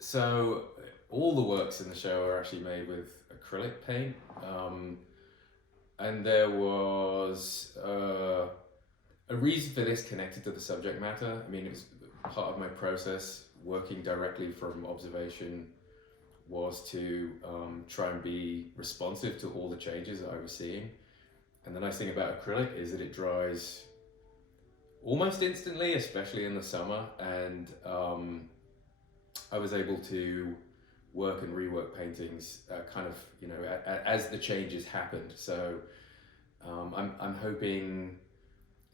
So all the works in the show are actually made with acrylic paint, and there was a reason for this connected to the subject matter. I mean, it was part of my process working directly from observation was to try and be responsive to all the changes that I was seeing. And the nice thing about acrylic is that it dries almost instantly, especially in the summer, and I was able to work and rework paintings kind of, as the changes happened. So I'm hoping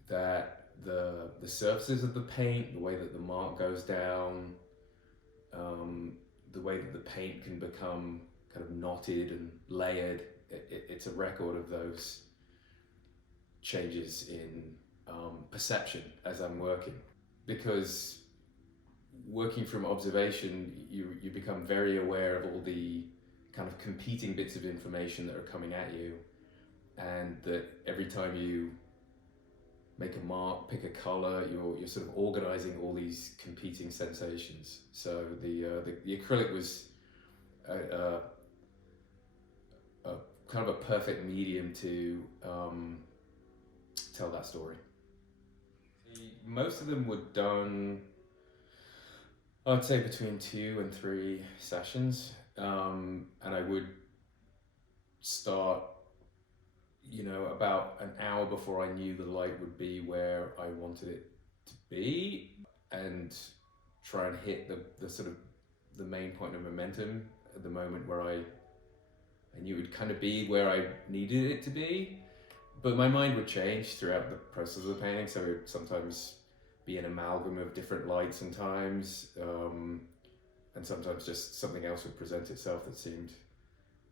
that the surfaces of the paint, the way that the mark goes down, the way that the paint can become kind of knotted and layered, it's a record of those changes in perception as I'm working. Because working from observation, you become very aware of all the kind of competing bits of information that are coming at you, and that every time you make a mark, pick a color, you're sort of organizing all these competing sensations. So the acrylic was a kind of a perfect medium to tell that story. Most of them were done, I'd say, between 2 and 3 sessions, and I would start about an hour before I knew the light would be where I wanted it to be, and try and hit the sort of the main point of momentum at the moment where I knew it would kind of be where I needed it to be. But my mind would change throughout the process of the painting, so it would sometimes be an amalgam of different lights and times, and sometimes just something else would present itself that seemed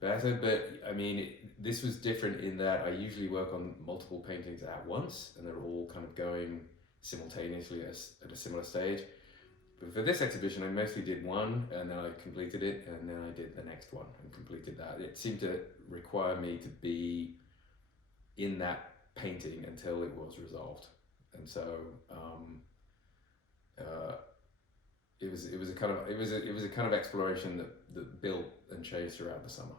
better. But I mean, this was different in that I usually work on multiple paintings at once, and they're all kind of going simultaneously at a similar stage. But for this exhibition, I mostly did one, and then I completed it, and then I did the next one and completed that. It seemed to require me to be in that painting until it was resolved, and so it was a kind of exploration that built and changed throughout the summer.